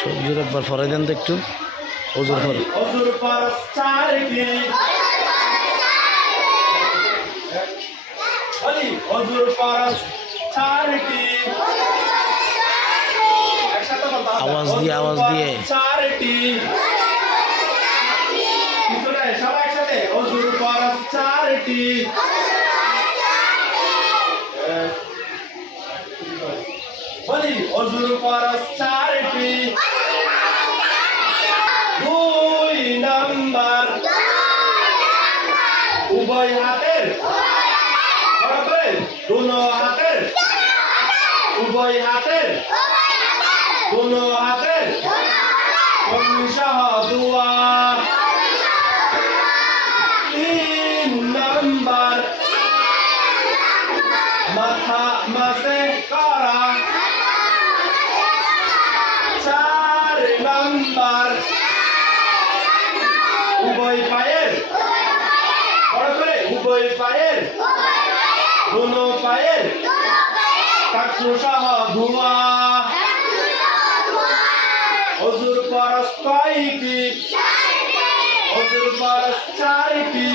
সবজির একবার ফরাই দেন তো একটু ওজুর ফর অজুর ফরজ চারটি বলি অজুর ফরজ চারটি একসাথে বলতে হবে আওয়াজ দিয়ে চারটি সবাই একসাথে অজুর ফরজ চারটি বলি অজুর ফরজ চারটি 2 নাম্বার উভয় হাতের বরাবর দুনো হাতের উভয় হাতের দুনো হাতের সহ দোয়া 3 নাম্বার মাথা মাসে করা 4 নাম্বার উভয় পায়ের বড় করে উভয় পায়ের দুনো পায়ের টাকনু সহ ধোয়া অজুর ফরজ কয়টি অজুর ফরজ চারটি